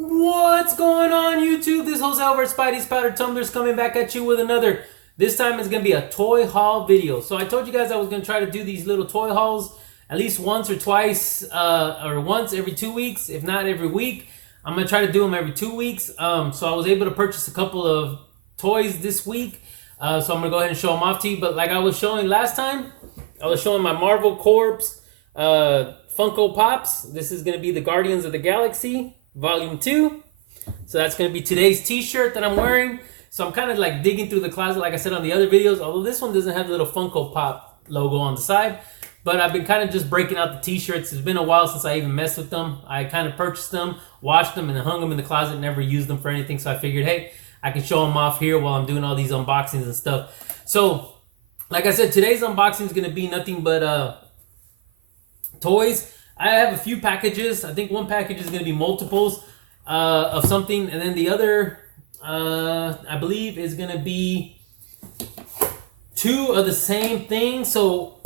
What's going on, YouTube? This Jose over at Spidey's Powder Tumblers coming back at you with another. This time it's going to be a toy haul video. So I told you guys I was going to try to do these little toy hauls at least once or twice, or once every 2 weeks, if not every week. I'm going to try to do them every 2 weeks. So I was able to purchase a couple of toys this week. So I'm going to go ahead and show them off to you. But like I was showing last time, I was showing my Marvel Corps Funko Pops. This is going to be the Guardians of the Galaxy Volume 2. So that's going to be today's t-shirt that I'm wearing. So I'm kind of like digging through the closet like I said on the other videos. Although this one doesn't have the little Funko Pop logo on the side. But I've been kind of just breaking out the t-shirts. It's been a while since I even messed with them. I kind of purchased them, washed them, and hung them in the closet. Never used them for anything. So I figured, hey, I can show them off here while I'm doing all these unboxings and stuff. So, like I said, today's unboxing is going to be nothing but toys. I have a few packages. I think one package is going to be multiples of something. And then the other, I believe, is going to be two of the same thing. So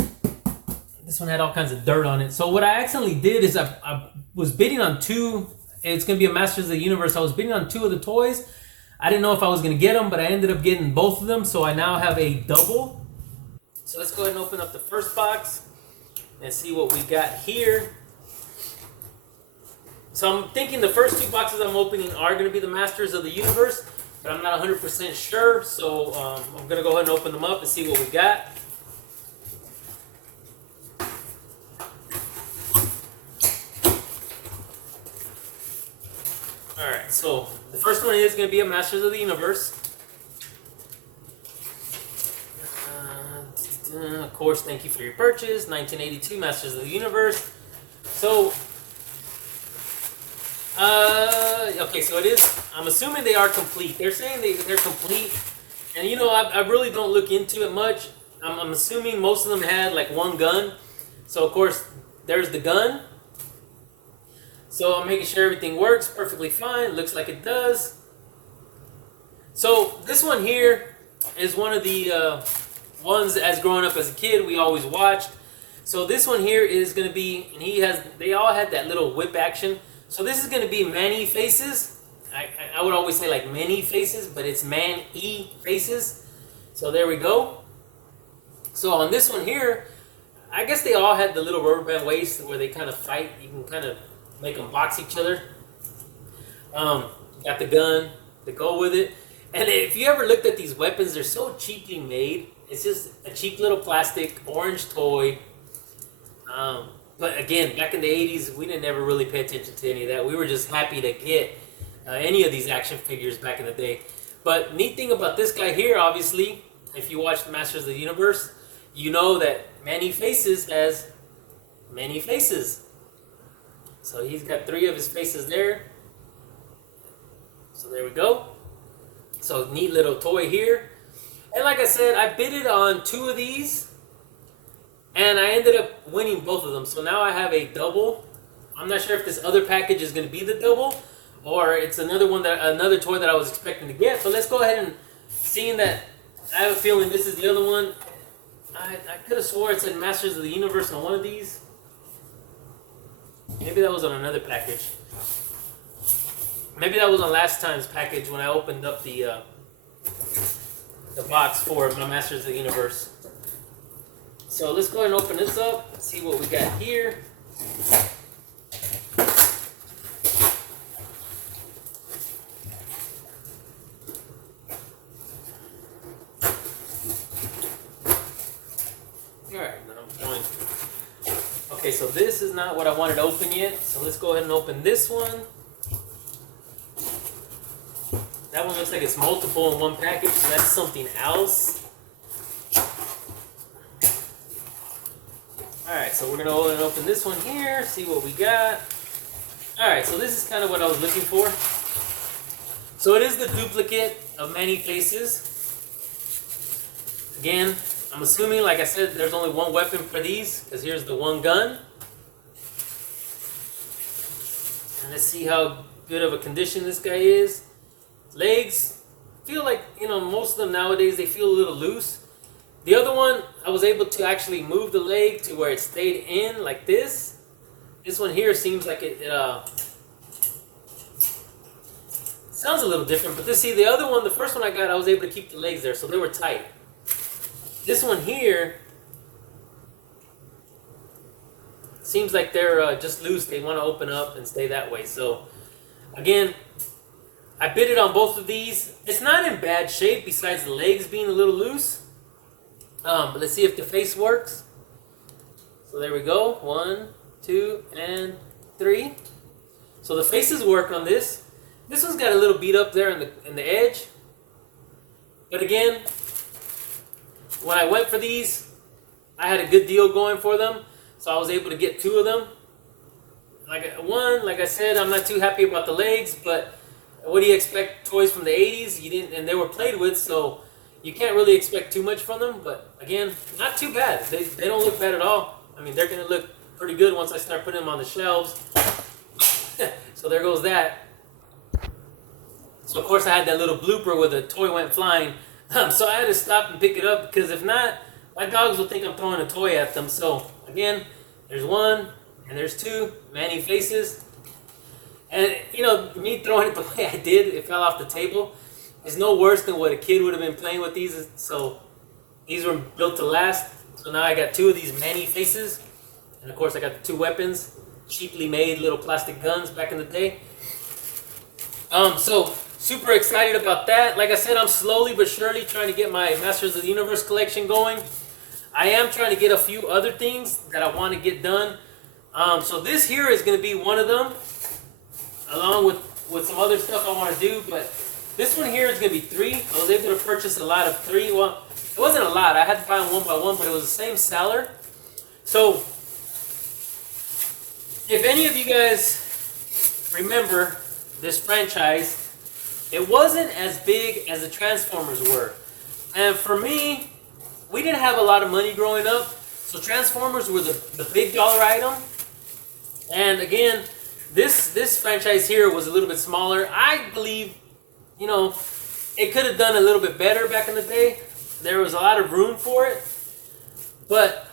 this one had all kinds of dirt on it. So what I accidentally did is I was bidding on two. It's going to be a Masters of the Universe. I was bidding on two of the toys. I didn't know if I was going to get them, but I ended up getting both of them. So I now have a double. So let's go ahead and open up the first box and see what we got here. So I'm thinking the first two boxes I'm opening are going to be the Masters of the Universe, but I'm not 100% sure. So I'm going to go ahead and open them up and see what we got. Alright, so the first one is going to be a Masters of the Universe. Of course, thank you for your purchase. 1982 Masters of the Universe. So, okay, so it is. I'm assuming they are complete. They're saying they're complete. And you know, I really don't look into it much. I'm assuming most of them had like one gun. So, of course, there's the gun. So, I'm making sure everything works perfectly fine. Looks like it does. So, this one here is one of the ones as growing up as a kid we always watched. So this one here is going to be, and they all had that little whip action. So this is going to be Manny Faces. I would always say like many faces, but it's Man-E Faces. So there we go. So on this one here, I guess they all had the little rubber band waist where they kind of fight. You can kind of make them box each other. Got the gun to go with it. And if you ever looked at these weapons, they're so cheaply made. It's just a cheap little plastic orange toy. But again, back in the 80s, we didn't ever really pay attention to any of that. We were just happy to get any of these action figures back in the day. But neat thing about this guy here, obviously, if you watch the Masters of the Universe, you know that Manny Faces has many faces. So he's got three of his faces there. So there we go. So neat little toy here. And like I said, I bidded on two of these, and I ended up winning both of them. So now I have a double. I'm not sure if this other package is going to be the double, or it's another toy that I was expecting to get. But let's go ahead and, seeing that I have a feeling this is the other one. I could have swore it said Masters of the Universe on one of these. Maybe that was on another package. Maybe that was on last time's package when I opened up the box for my Masters of the Universe. So let's go ahead and open this up, see what we got here. Alright, now I'm going. Okay, so this is not what I wanted to open yet. So let's go ahead and open this one. That one looks like it's multiple in one package, so that's something else. Alright, so we're going to go ahead and open this one here, see what we got. Alright, so this is kind of what I was looking for. So it is the duplicate of Manny Faces. Again, I'm assuming, like I said, there's only one weapon for these, because here's the one gun. And let's see how good of a condition this guy is. Legs, feel like, you know, most of them nowadays, they feel a little loose. The other one, I was able to actually move the leg to where it stayed in like this. This one here seems like it Sounds a little different, but see, the other one, the first one I got, I was able to keep the legs there, so they were tight. This one here seems like they're just loose. They want to open up and stay that way. So, again, I bitted on both of these. It's not in bad shape besides the legs being a little loose. But let's see if the face works. So there we go. 1, 2, and 3. So the faces work on this. This one's got a little beat up there in the edge. But again, when I went for these, I had a good deal going for them. So I was able to get 2 of them. Like I said, I'm not too happy about the legs, but what do you expect? Toys from the 80s, you didn't, and they were played with, so you can't really expect too much from them. But again, not too bad. They don't look bad at all. I mean, they're gonna look pretty good once I start putting them on the shelves. So there goes that. So of course I had that little blooper where the toy went flying. So I had to stop and pick it up, because if not, my dogs will think I'm throwing a toy at them. So again, there's 1 and there's 2 Manny faces. And you know, me throwing it the way I did, it fell off the table, is no worse than what a kid would have been playing with these. So these were built to last. So now I got 2 of these Manny faces. And of course I got the 2 weapons, cheaply made little plastic guns back in the day. So super excited about that. Like I said, I'm slowly but surely trying to get my Masters of the Universe collection going. I am trying to get a few other things that I want to get done. So this here is going to be one of them, along with some other stuff I want to do. But this one here is going to be 3. I was able to purchase a lot of 3. Well, it wasn't a lot. I had to buy them one by one, but it was the same seller. So if any of you guys remember this franchise, it wasn't as big as the Transformers were. And for me, we didn't have a lot of money growing up, so Transformers were the big dollar item. And again, this franchise here was a little bit smaller. I believe, you know, it could have done a little bit better back in the day. There was a lot of room for it. But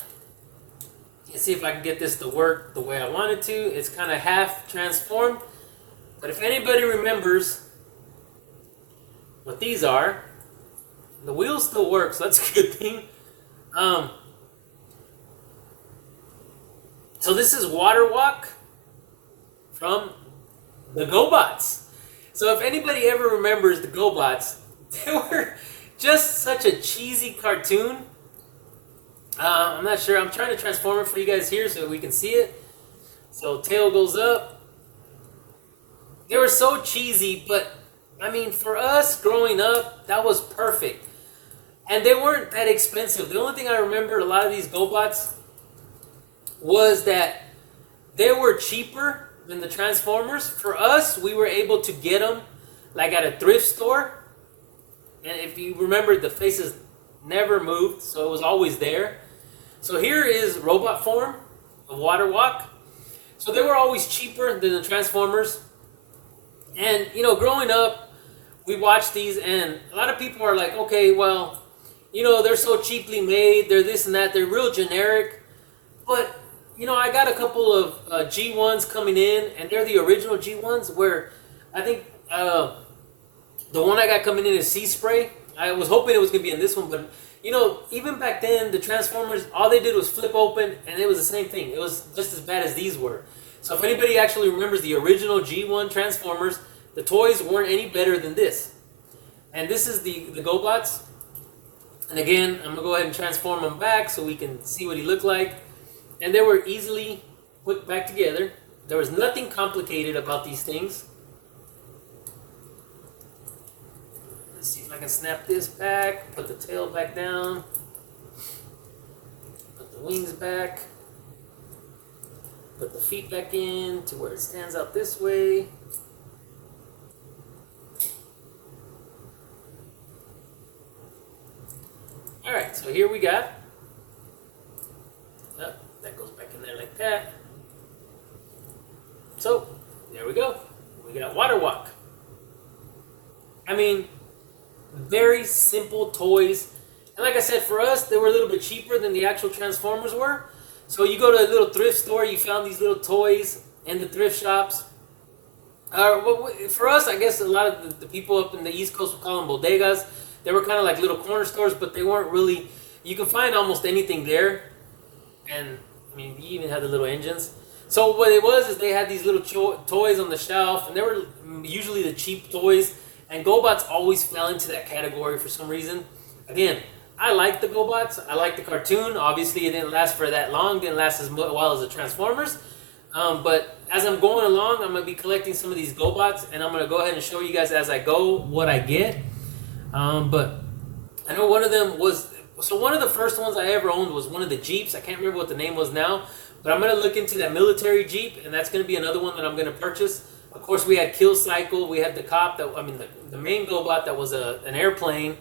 let's see if I can get this to work the way I want it to. It's kind of half transformed. But if anybody remembers what these are, the wheels still work, so that's a good thing. So this is Water Walk from the GoBots. So if anybody ever remembers the GoBots, they were just such a cheesy cartoon. I'm not sure. I'm trying to transform it for you guys here so we can see it. So tail goes up. They were so cheesy, but I mean, for us growing up, that was perfect. And they weren't that expensive. The only thing I remember a lot of these GoBots was that they were cheaper than the Transformers. For us, we were able to get them like at a thrift store. And if you remember, the faces never moved, so it was always there. So here is robot form of Water Walk. So they were always cheaper than the Transformers. And, you know, growing up, we watched these, and a lot of people are like, okay, well, you know, they're so cheaply made, they're this and that, they're real generic. But, you know, I got a couple of G1s coming in, and they're the original G1s, where I think the one I got coming in is Sea Spray. I was hoping it was going to be in this one, but, you know, even back then, the Transformers, all they did was flip open, and it was the same thing. It was just as bad as these were. So if anybody actually remembers the original G1 Transformers, the toys weren't any better than this. And this is the GoBots. And again, I'm going to go ahead and transform them back so we can see what he looked like. And they were easily put back together. There was nothing complicated about these things. Let's see if I can snap this back, put the tail back down, put the wings back, put the feet back in to where it stands out this way. Alright, so here we got, that goes back in there like that. So, there we go. We got Water Walk. I mean, very simple toys. And like I said, for us, they were a little bit cheaper than the actual Transformers were. So you go to a little thrift store, you found these little toys in the thrift shops. For us, I guess a lot of the people up in the East Coast would call them bodegas. They were kind of like little corner stores, but they weren't really. You can find almost anything there, and I mean, you even had the little engines. So what it was is they had these little toys on the shelf, and they were usually the cheap toys. And GoBots always fell into that category for some reason. Again, I like the GoBots. I like the cartoon. Obviously, it didn't last for that long. Didn't last as well as the Transformers. But as I'm going along, I'm gonna be collecting some of these GoBots, and I'm gonna go ahead and show you guys as I go what I get. But I know one of them was one of the first ones I ever owned was one of the Jeeps. I can't remember what the name was now, but I'm gonna look into that military Jeep, and that's gonna be another one that I'm gonna purchase. Of course, we had Kill Cycle. We had the cop that the main GoBot that was an airplane.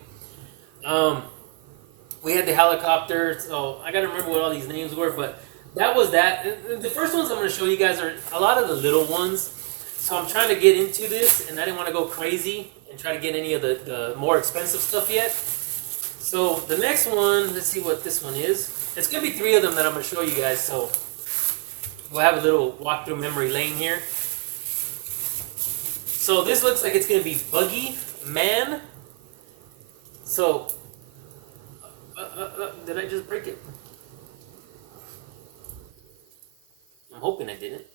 We had the helicopter. So I gotta remember what all these names were, but that was that. The first ones I'm going to show you guys are a lot of the little ones. So I'm trying to get into this, and I didn't want to go crazy and try to get any of the more expensive stuff yet. So the next one, let's see what this one is. It's going to be 3 of them that I'm going to show you guys. So we'll have a little walk through memory lane here. So this looks like it's going to be Buggy Man. So, did I just break it? I'm hoping I didn't.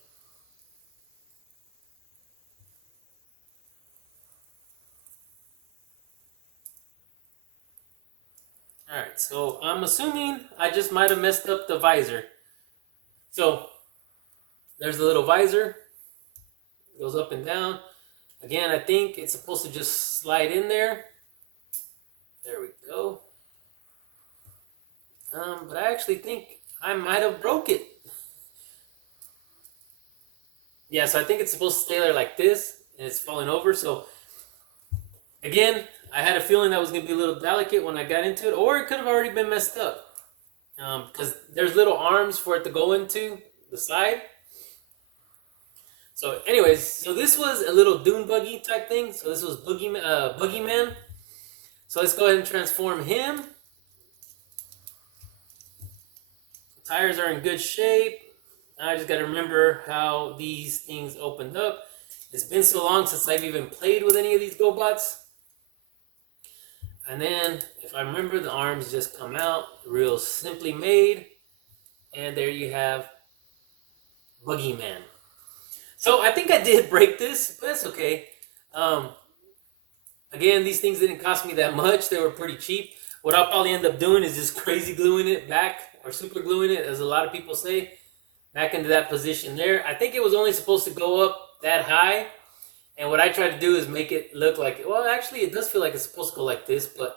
Alright, so I'm assuming I just might have messed up the visor. So, there's the little visor. It goes up and down. Again, I think it's supposed to just slide in there. There we go. But I actually think I might have broke it. Yeah, so I think it's supposed to stay there like this, and it's falling over. So, again, I had a feeling that was going to be a little delicate when I got into it, or it could have already been messed up. Because there's little arms for it to go into the side. So, anyways, so this was a little dune buggy type thing. So this was Buggy Man. So let's go ahead and transform him. Tires are in good shape. I just got to remember how these things opened up. It's been so long since I've even played with any of these GoBots. And then, if I remember, the arms just come out, real simply made. And there you have Buggy Man. So I think I did break this, but that's okay. Again, these things didn't cost me that much. They were pretty cheap. What I'll probably end up doing is just crazy gluing it back, or super gluing it, as a lot of people say, back into that position there. I think it was only supposed to go up that high. And what I tried to do is make it look like, well, actually, it does feel like it's supposed to go like this. But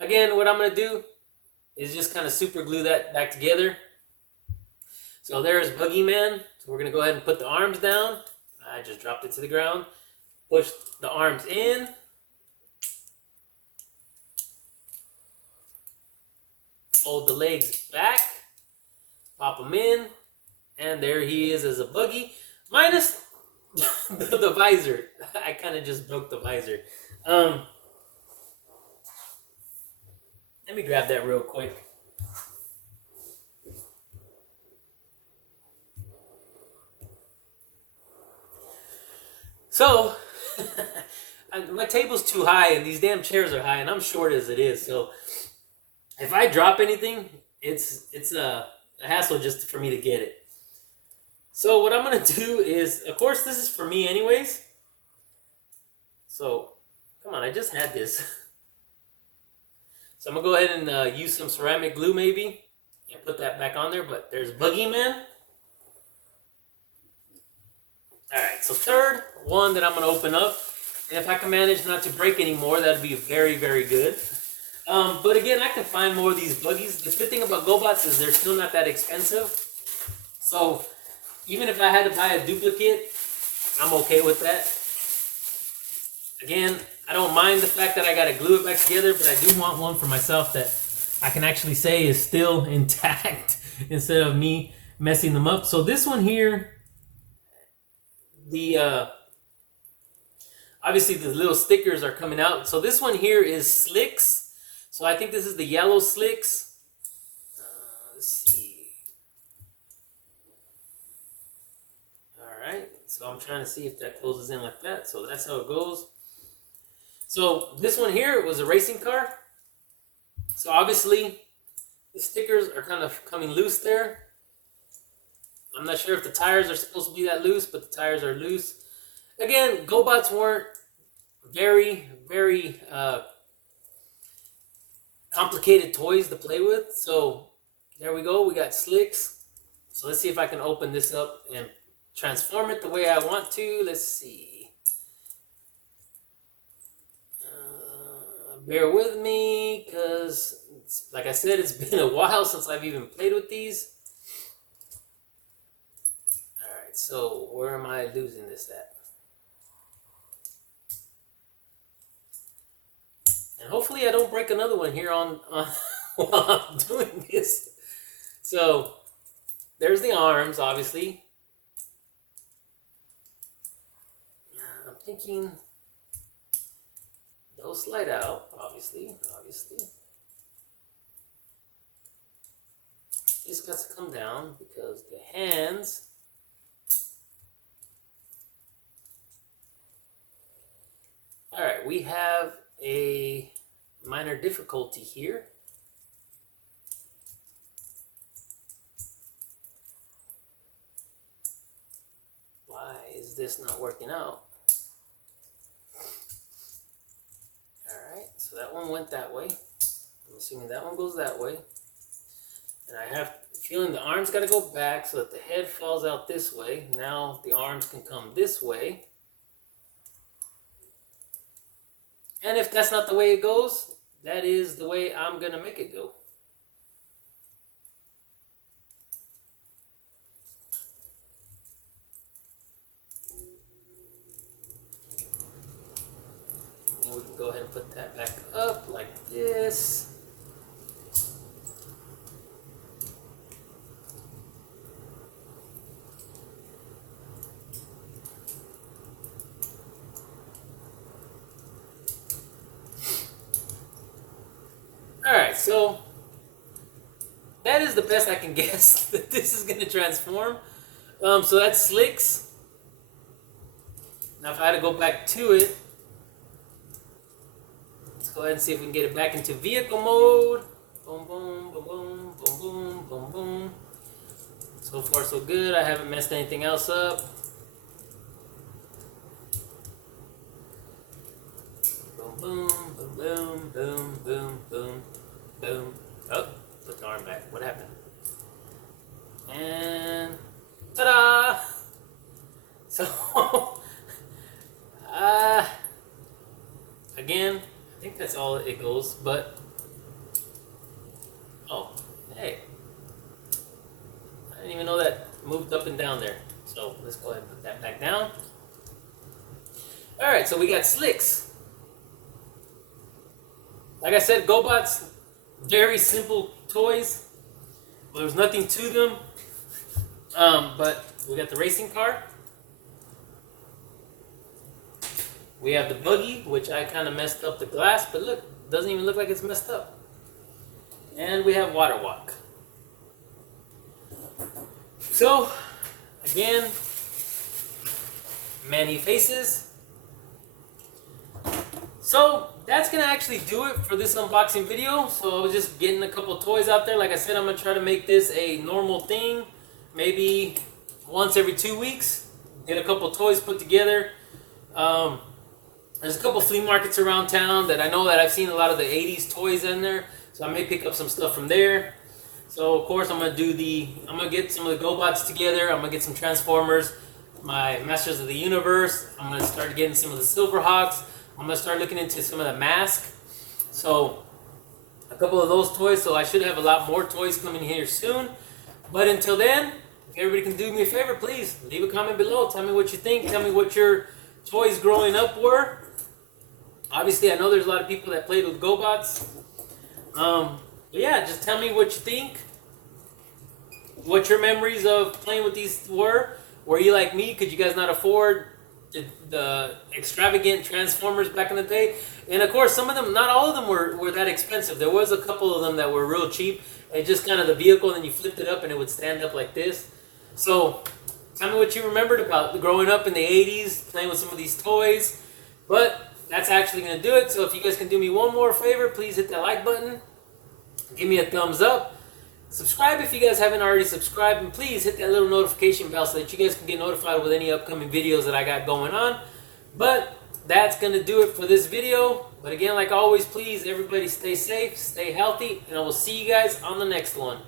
again, what I'm going to do is just kind of super glue that back together. So there's Buggy Man. So we're going to go ahead and put the arms down. I just dropped it to the ground. Push the arms in. Fold the legs back. Pop them in. And there he is as a buggy. Minus the visor. I kind of just broke the visor. Let me grab that real quick. So, my table's too high and these damn chairs are high and I'm short as it is. So, if I drop anything, it's a hassle just for me to get it. So what I'm going to do is, of course, this is for me anyways. So, come on, I just had this. So I'm going to go ahead and use some ceramic glue maybe and put that back on there. But there's Buggy Man. Alright, so third one that I'm going to open up. And if I can manage not to break any more, that would be very, very good. But again, I can find more of these buggies. The good thing about GoBots is they're still not that expensive. So even if I had to buy a duplicate, I'm okay with that. Again, I don't mind the fact that I got to glue it back together, but I do want one for myself that I can actually say is still intact instead of me messing them up. So this one here, obviously the little stickers are coming out. So this one here is Slicks. So I think this is the yellow Slicks. Let's see. Alright, So I'm trying to see if that closes in like that. So that's how it goes. So this one here was a racing car. So obviously the stickers are kind of coming loose there. I'm not sure if the tires are supposed to be that loose, but the tires are loose. Again, GoBots weren't very complicated toys to play with. So there we go. We got slicks. So let's see if I can open this up and transform it the way I want to. Let's see. Bear with me, because like I said, it's been a while since I've even played with these. Alright, so where am I losing this at? And hopefully I don't break another one here on while I'm doing this. So there's the arms, obviously. I'm thinking they'll slide out, obviously. This got to come down because the hands Alright, we have a minor difficulty here. Why is this not working out? Alright, so that one went that way. I'm assuming that one goes that way. And I have a feeling the arms got to go back so that the head falls out this way. Now the arms can come this way. And if that's not the way it goes, that is the way I'm going to make it go. And we can go ahead and put that back up like this. Alright, so that is the best I can guess that this is going to transform. So that's slicks. Now if I had to go back to it, let's go ahead and see if we can get it back into vehicle mode. Boom, boom, boom, boom, boom, boom, boom, boom. So far so good. I haven't messed anything else up. Boom, boom, boom, boom, boom, boom, boom. Oh, put the arm back. What happened? And ta-da! So, again, I think that's all it goes, but, oh, hey. I didn't even know that moved up and down there. So, let's go ahead and put that back down. Alright, so we got slicks. Like I said, GoBots, very simple toys. Well, there's nothing to them. But we got the racing car. We have the buggy, which I kind of messed up the glass, but look, doesn't even look like it's messed up. And we have Water Walk. So, again, many faces. So that's gonna actually do it for this unboxing video. So I was just getting a couple toys out there. Like I said, I'm gonna try to make this a normal thing. Maybe once every 2 weeks, get a couple toys put together. There's a couple flea markets around town that I know that I've seen a lot of the 80s toys in there. So I may pick up some stuff from there. So of course I'm gonna get some of the GoBots together. I'm gonna get some Transformers, my Masters of the Universe. I'm gonna start getting some of the Silverhawks. I'm going to start looking into some of the masks. So, a couple of those toys. So, I should have a lot more toys coming here soon. But until then, if everybody can do me a favor, please leave a comment below. Tell me what you think. Tell me what your toys growing up were. Obviously, I know there's a lot of people that played with GoBots. But yeah, just tell me what you think. What your memories of playing with these were. Were you like me? Could you guys not afford the extravagant Transformers back in the day? And of course, some of them, not all of them were that expensive. There was a couple of them that were real cheap. It just kind of the vehicle, and then you flipped it up and it would stand up like this. So Tell me what you remembered about growing up in the 80s, playing with some of these toys. But that's actually going to do it. So if you guys can do me one more favor, please hit that like button. Give me a thumbs up. Subscribe if you guys haven't already subscribed. And please hit that little notification bell so that you guys can get notified with any upcoming videos that I got going on. But that's going to do it for this video. But again, like always, please, everybody stay safe, stay healthy, and I will see you guys on the next one.